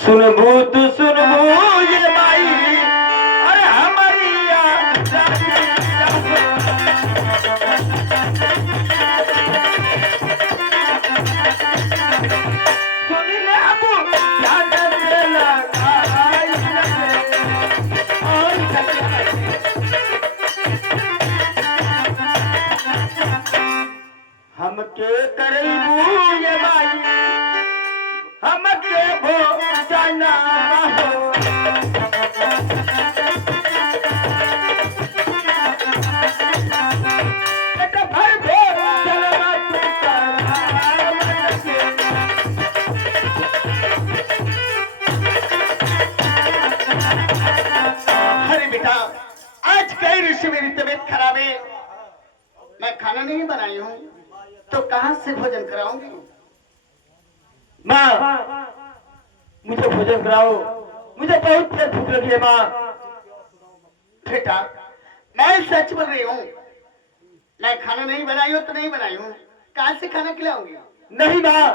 सुनबू तू सुनबू ये माई अरे हमारी हमके करबू ये माई हमके भो जाना हो भर भो अरे बेटा आज कई ऋषि मेरी तबीयत खराब है, मैं खाना नहीं बनाई हूँ तो कहाँ से भोजन कराऊंगी। माँ मुझे भोजन कराओ, मुझे बहुत तेज भूख लगी है माँ। बेटा मैं सच बोल रही हूँ, मैं खाना नहीं बनाई हूँ तो नहीं बनाई हूँ, कहाँ से खाना खिलाऊंगी। नहीं माँ,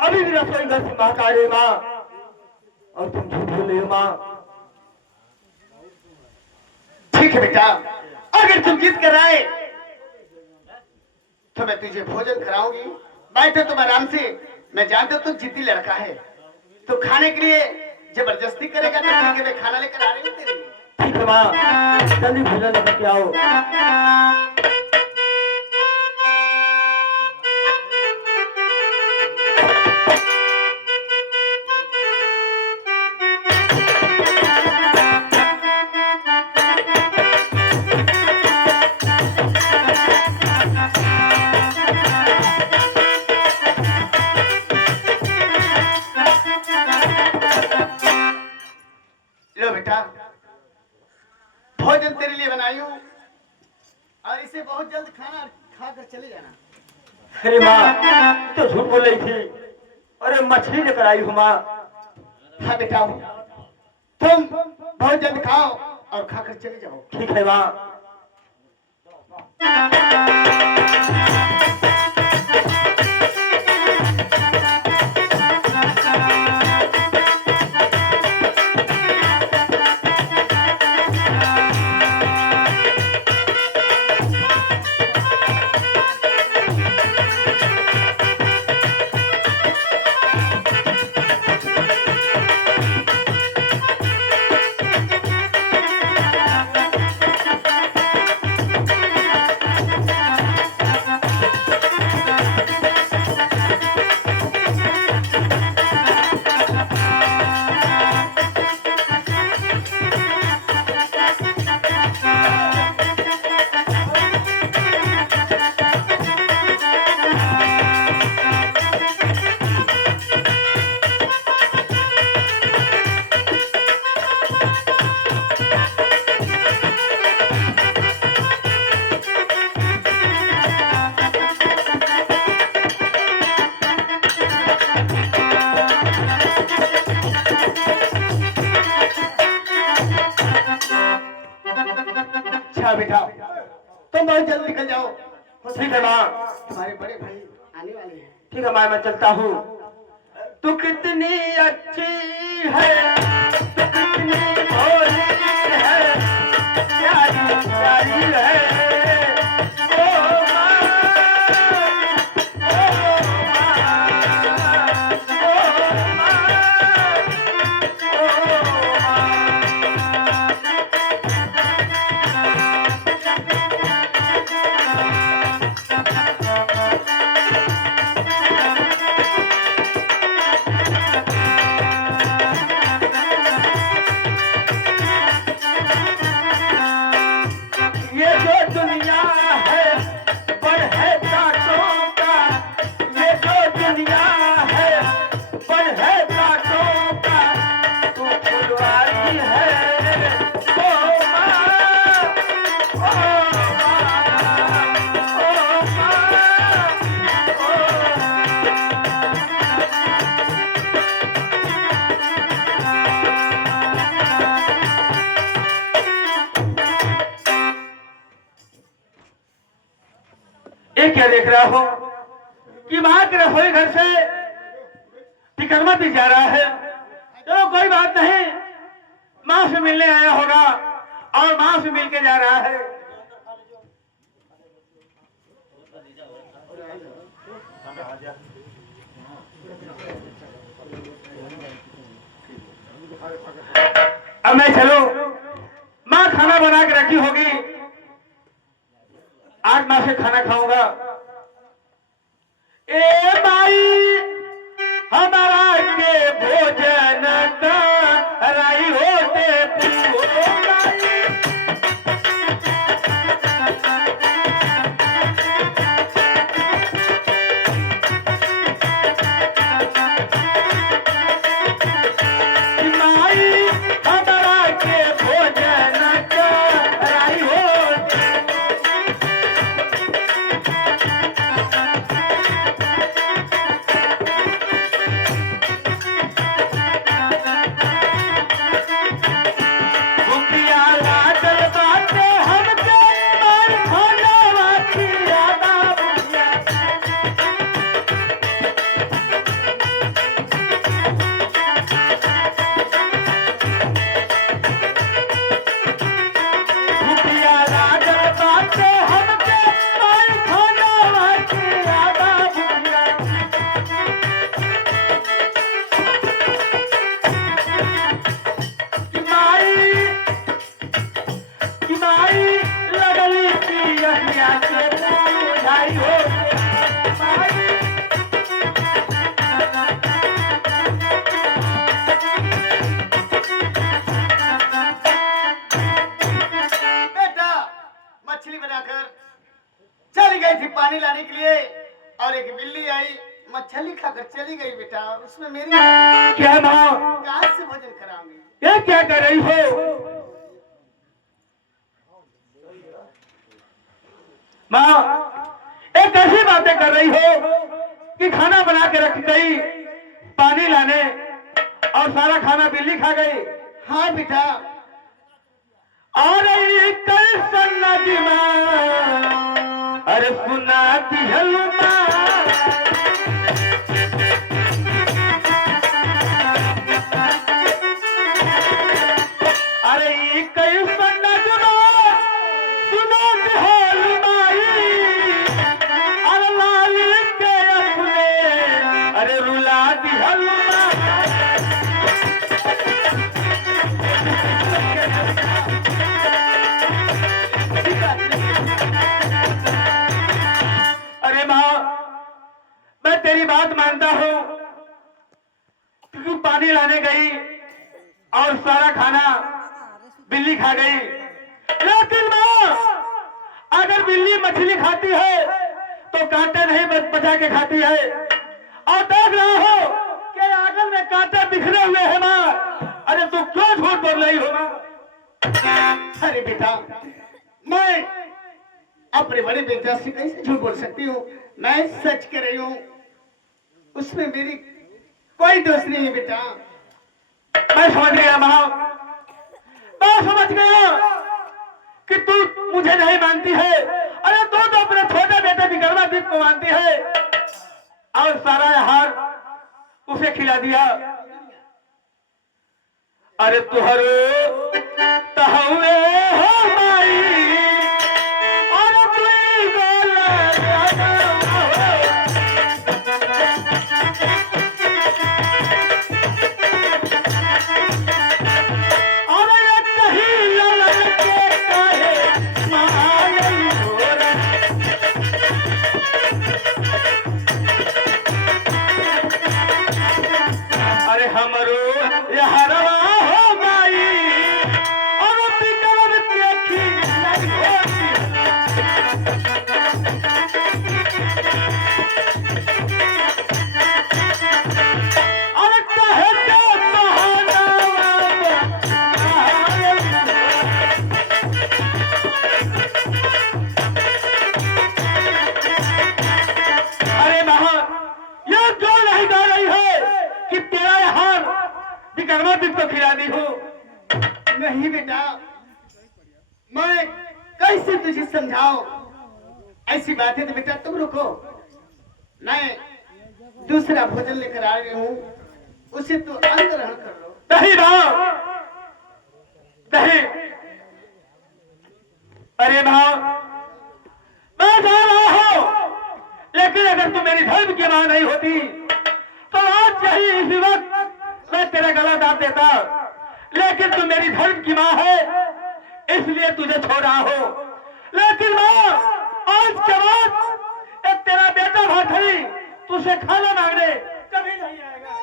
अभी भी रसोई घर से महक आ रही है माँ, और तुम झूठ बोल रही हो माँ। ठीक है बेटा, अगर तुम जिद कर आए तो मैं तुझे भोजन कराऊंगी। बैठे तुम आराम से, मैं जानता हूं तू जिद्दी लड़का है, तो खाने के लिए जबरदस्ती करेगा तो ठीक है, मैं खाना लेकर आ रही हूँ तेरे लिए। ठीक है माँ, जल्दी भोजन लेकर के आओ। लो बेटा, भोजन तेरे लिए बनाई हूँ और इसे बहुत जल्द खाना खाकर चले जाना। अरे माँ तो झूठ बोल रही थी, अरे मछली लेकर आई हूँ माँ। हाँ बेटा, तुम बहुत जल्द खाओ और खाकर चले जाओ। ठीक है माँ। अच्छा बेटा, तुम बहुत जल्द निकल जाओ। ठीक है माँ। तुम्हारे बड़े भाई आने वाले हैं। ठीक है माँ, मैं चलता हूँ। तू कितनी अच्छी है, तू कितनी भोली है, प्यारी प्यारी है। ओ माँ, ओ माँ, ओ ये जो दुनिया है बड़ है कांटों का, ये जो दुनिया है बड़ है कांटों का, तू फुलवारी है। ओ माँ, ओ माँ, ओ माँ, ये क्या देख रहा हो कि माँ के रसोई घर से विकर्मा भी जा रहा है। चलो कोई बात नहीं, माँ से मिलने आया होगा और माँ से मिलके जा रहा है। अब मैं चलो, माँ खाना बना के रखी होगी, आज माँ से खाना खाऊंगा। ए माई हमारा के भोजन का राई होते पूरो माई। माई हमारा के भोजन का राई होते। भूखिया लागल बाटे हमके मार खाना की यादा बुझिया। भूखिया लागल बाटे हमके मार खाना की यादा बुझिया। कि माई लगली की अहिया से बुझाई हो। माई बेटा मछली बनाकर चली गई थी पानी लाने के लिए और एक बिल्ली आई मछली खाकर चली गई बेटा। उसमें मेरी क्या माँ, कहाँ से भोजन कराऊंगी? ये क्या कर रही हो? माँ एक ऐसी बातें कर रही हो कि खाना बना के रख गई पानी लाने और सारा खाना बिल्ली खा गई। हाँ बेटा, और ये कैसन नदीमा अरे सुना दिहलुमा। अरे ये कैसन नदीमा सुना दिहलुमाई। अरे लाली के अपने अरे रुला दिहलुमा। अरे माँ मैं तेरी बात मानता हूँ, तू पानी लाने गई और सारा खाना बिल्ली खा गई। लेकिन माँ अगर बिल्ली मछली खाती है तो कांटे नहीं बचा के खाती है। और देख रहा हो कि आंगन में कांटे बिखरे हुए हैं माँ। अरे तू क्यों झूठ बोल रही हो माँ? अरे बेटा, मैं अपने बड़े बेटा से कैसे झूठ बोल सकती हूँ? मैं सच कह रही हूँ, उसमें मेरी कोई दोष नहीं है बेटा। मैं समझ गया माँ, मैं समझ गया कि तू मुझे नहीं मानती है। अरे तू तो अपने छोटे बेटे विक्रमादित्य को मानती है और सारा हार उसे खिला दिया। अरे तुहरो तहुए हो माई और तुई गोला और ये कहीं ललन के काहे मायन होरा। अरे हमरो यहरवा हो माई और विक्रम देखी नहीं होती। अरे कहे के बहानावा मायन होरा। अरे महा ये जो नहीं जा रही है कि तेरा हार विक्रमादित्य को खिला दी हो। नहीं बेटा, मैं कैसे तुझे समझाऊं ऐसी बात है तो बेटा तुम रुको, मैं दूसरा भोजन लेकर आ रही हूँ, उसे तो ग्रहण कर लो। नहीं भाव, नहीं। अरे भाव, मैं जा रहा हूं, लेकिन अगर तू मेरी धर्म की मां नहीं होती तो आज यही इसी वक्त मैं तेरा गला दाब देता, लेकिन तू मेरी धर्म की मां है इसलिए तुझे छोड़ रहा हो। लेकिन मां, आज के बाद एक तेरा बेटा भाथड़ी तुझे खाना मांगने कभी नहीं आएगा।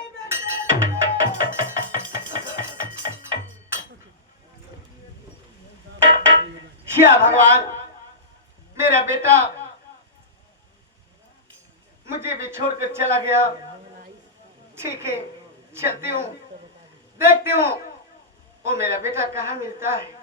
शिया भगवान, मेरा बेटा मुझे भी छोड़कर चला गया। ठीक है, चलती हूँ, देखती हूँ वो मेरा बेटा कहाँ मिलता है।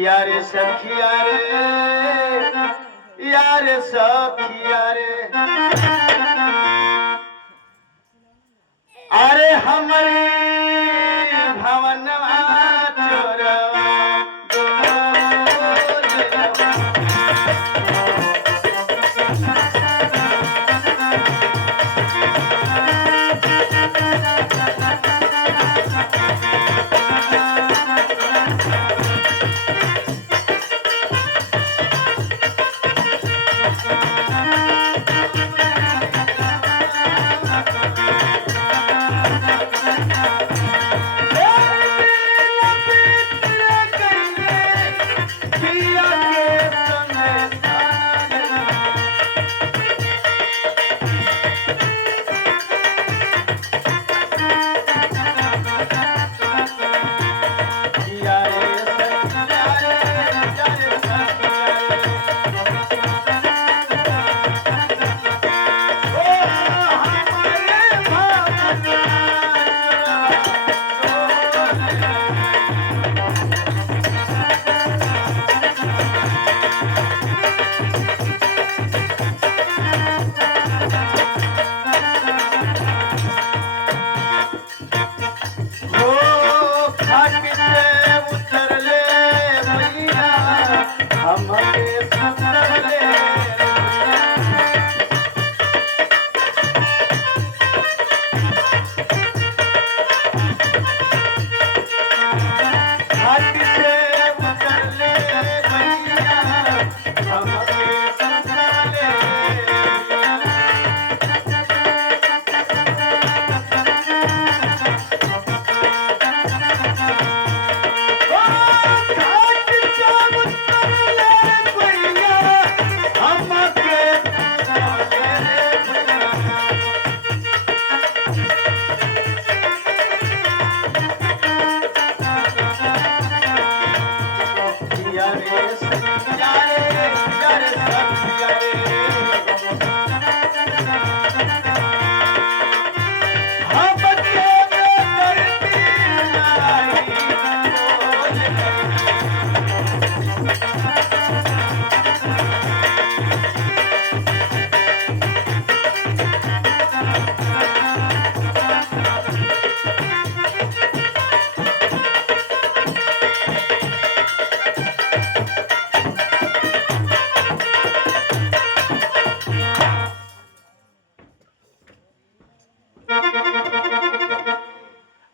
यारे सखिया रे, यारे सखिया रे, अरे हमारे भवनवा चोरवा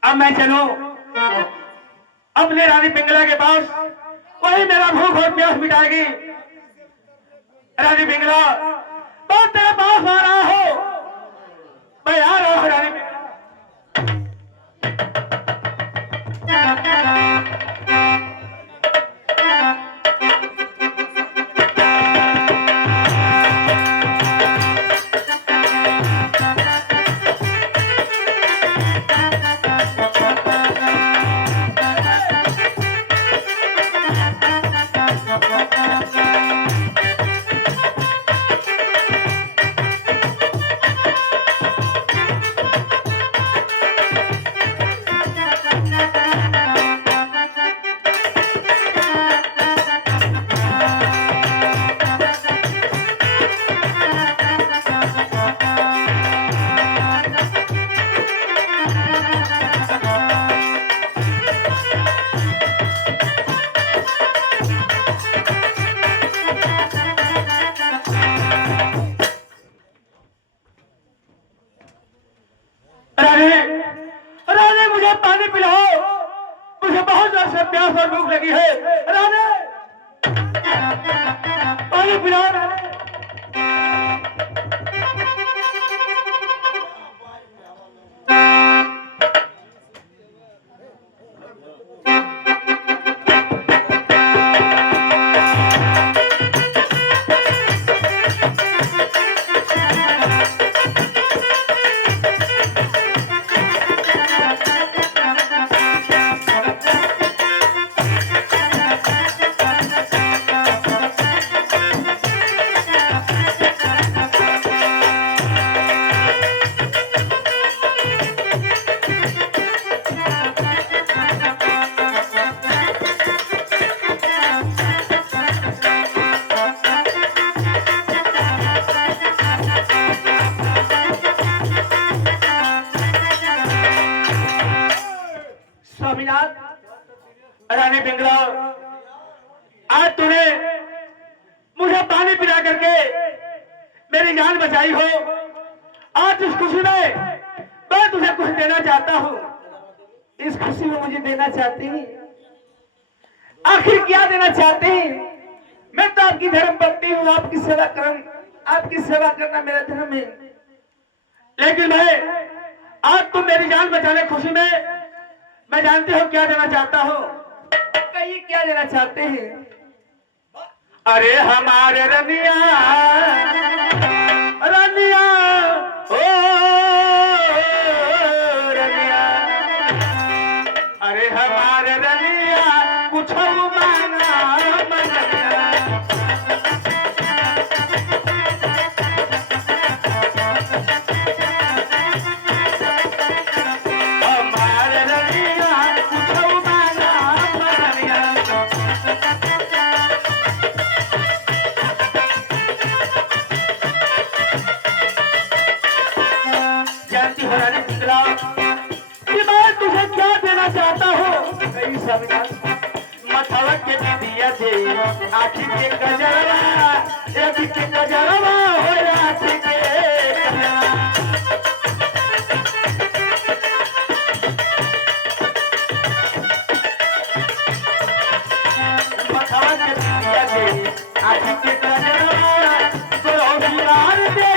अब मैं चलूं अपने रानी पिंगला के पास, वही मेरा भूख और प्यास मिटाएगी। रानी बिंगला, मैं तेरे पास आ रहा हूं, मैं आ रहा हूं रानी बिंगला। रानी, मुझे पानी पिलाओ, मुझे बहुत जोर से प्यास और भूख लगी है। रानी, पानी पिलाओ रानी। स्वामीनाथ, रानी बिंगला, आज तूने मुझे पानी पिला करके मेरी जान बचाई हो। आज इस खुशी में मैं तुझे कुछ देना चाहता हूँ। इस खुशी में मुझे देना चाहती, आखिर क्या देना चाहते हैं? मैं तो आपकी धर्म पत्नी हूँ, आपकी सेवा करना मेरा धर्म है। लेकिन मैं आज तुम मेरी जान बचाने खुशी में मैं जानती हूँ क्या देना चाहता हूँ। कहिए क्या देना चाहते हैं? अरे हमारे रनिया, रनिया, ओ रनिया, अरे हमारे रनिया कुछ मांगा मननिया। हमारे रनिया कुछ मांगा मननिया। जानती हो रानी बिंगला कि मैं तुझे क्या देना चाहता हूँ? कई स्वामीनाथ, मथवा के दिया दे, आँखी के गजरवा, आँखी के गजरवा हो आँखी के गजरवा। मथवा के दिया दे, आँखी के गजरवा, तो होशियार दे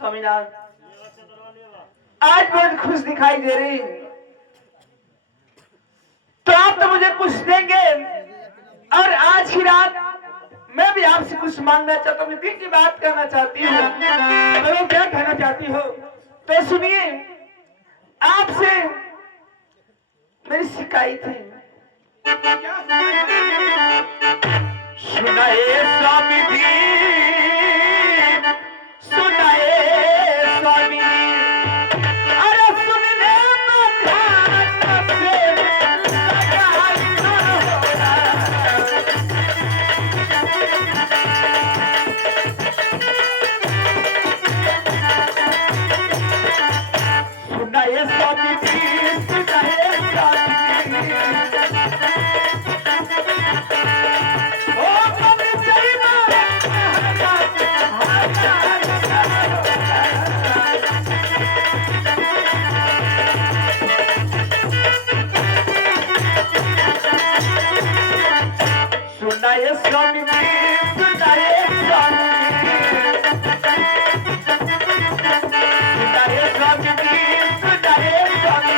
स्वामीनाथ, आज बहुत खुश दिखाई दे रही, तो आप तो मुझे कुछ देंगे। और आज की रात मैं भी आपसे कुछ मांगना चाहता हूँ, दिल की बात करना चाहती हूँ। तो क्या कहना चाहती हो तो सुनिए। आपसे मेरी शिकायत है। सुनाए स्वामी जी, सुनाए स्वामी, अरे सुन ले ध्यान से, लगाई न होना। स्वामी जी सुनाए स्वामी सुनाए स्वामी जी सुनाए स्वामी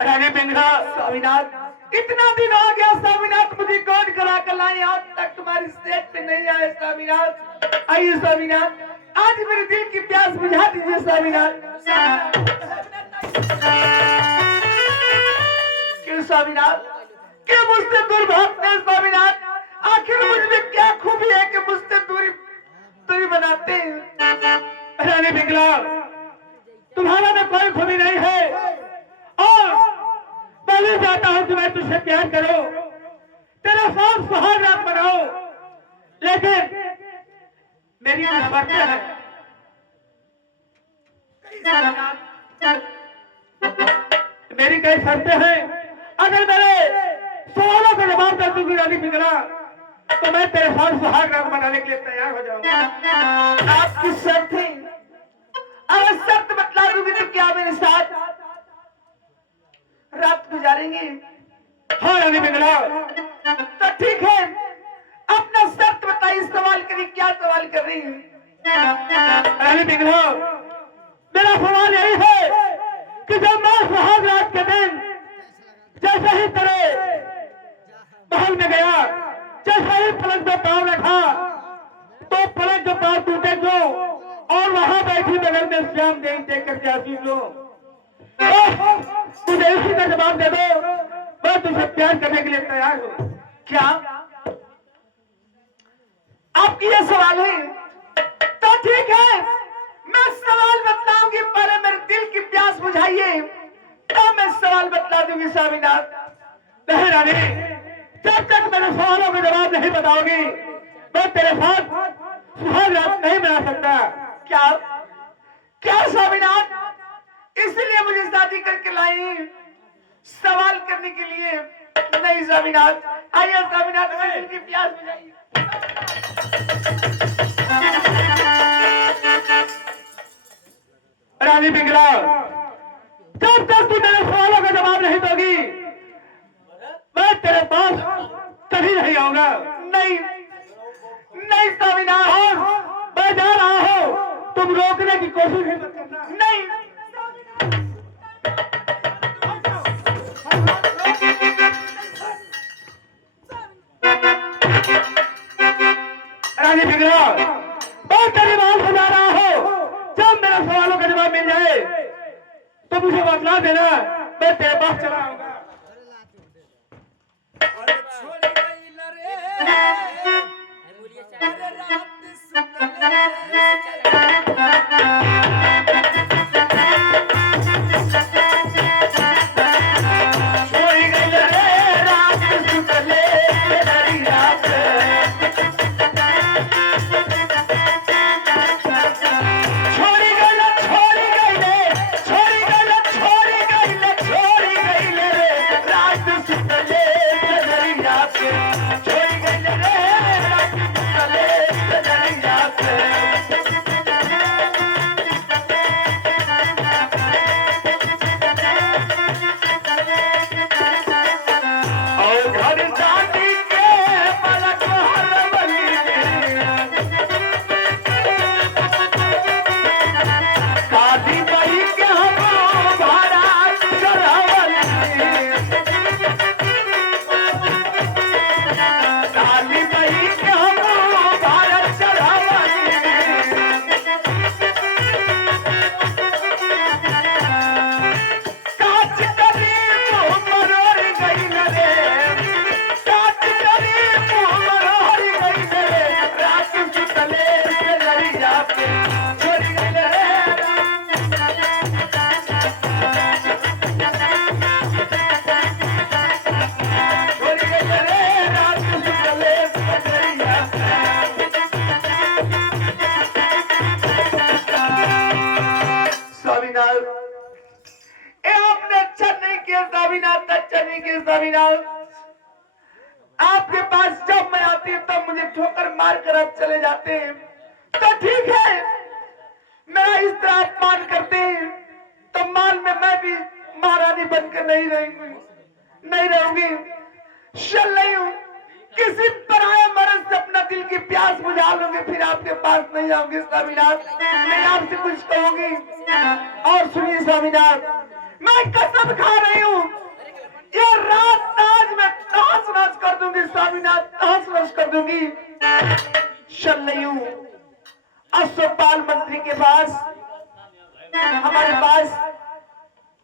रानी पिंगला स्वामीनाथ, इतना दिन हो गया स्वामीनाथ, मुझे कौन करा कर लाए, आज तक तुम्हारी सेठ पे नहीं आए स्वामीनाथ। आइए स्वामीनाथ, आज मेरे दिल की प्यास बुझा दीजिए स्वामीनाथ। क्यों स्वामीनाथ, क्यों मुझसे दूर भागते हैं स्वामीनाथ? आखिर मुझ में क्या खूबी है कि मुझसे दूरी बनाते हैं? रानी पिंगला, तुम्हारा में कोई खूबी नहीं है और मैं भी चाहता हूं कि मैं तुझसे प्यार करो, तेरा साथ सुहाग रात बनाओ, लेकिन मेरी कुछ शर्तें हैं। मेरी कई शर्तें हैं। अगर मेरे सवालों का जवाब दे दूंगी रानी पिंगला, तो मैं तेरे साथ सुहाग रात बनाने के लिए तैयार हो जाऊंगा। आपकी शर्त है? अगर शर्त बतला दूंगी तो क्या मेरे साथ रात गुजारेंगे? हाँ रानी पिंगला, तो ठीक है, अपना शर्त बताइए, सवाल करिए, क्या सवाल कर रही है? रानी पिंगला, मेरा सवाल यही है कि जब मैं सुहाग रात के दिन जैसे ही तेरे महल में गया, जैसे ही पलंग पे पांव रखा, तो पलंग के पांव टूटे जो, और वहां बैठी बगल में श्याम देवी देख करके आशीष लो। तुझे इसी का जवाब दे दो, मैं तुझे प्यार करने के लिए तैयार हूं। क्या आपकी ये सवाल है? तो ठीक है, मैं सवाल बतलाऊंगी, पहले मेरे दिल की प्यास बुझाइए, तो मैं सवाल बतला दूंगी स्वामीनाथ। नहीं रानी, जब तक मेरे सवालों का जवाब नहीं बताओगी, मैं तेरे साथ सुहाग रात नहीं बना सकता। क्या क्या स्वामीनाथ, इसलिए मुझे शादी करके लाई, सवाल करने के लिए नहीं? स्वामीनाथ, आइए स्वामीनाथ, मेरे दिल की प्यास बुझाइए। रानी पिंगला, जब तक तू मेरे सवालों का जवाब नहीं दोगी, मैं तेरे पास कभी नहीं आऊंगा। नहीं नहीं स्वामीनाथ, मैं जा रहा हूं, तुम रोकने की कोशिश भी मत करना। नहीं रानी पिंगला, मैं तेरी बात से जा रहा हूं, जब मेरे सवालों का जवाब मिल जाए तो मुझे बतला देना, मैं तेरे पास चला आऊंगा। स्वामीनाथ, आपके पास जब मैं आती हूँ तब मुझे ठोकर मार कर आप चले जाते हैं, तो ठीक है, मेरा इस तरह अपमान करते हैं तो माल में मैं भी महारानी बनकर नहीं रहूंगी। चल रही हूँ, किसी पराये मर्द से अपना दिल की प्यास बुझा लूंगी, फिर आपके पास नहीं आऊंगी स्वामीनाथ। मैं आपसे कुछ कहूंगी और सुनिए स्वामीनाथ, मैं कसम खा रही हूँ, ये रात आज मैं तहस नहस कर दूंगी स्वामीनाथ, तहस नहस कर दूंगी। चल रही हूँ अश्वपाल मंत्री के पास, हमारे पास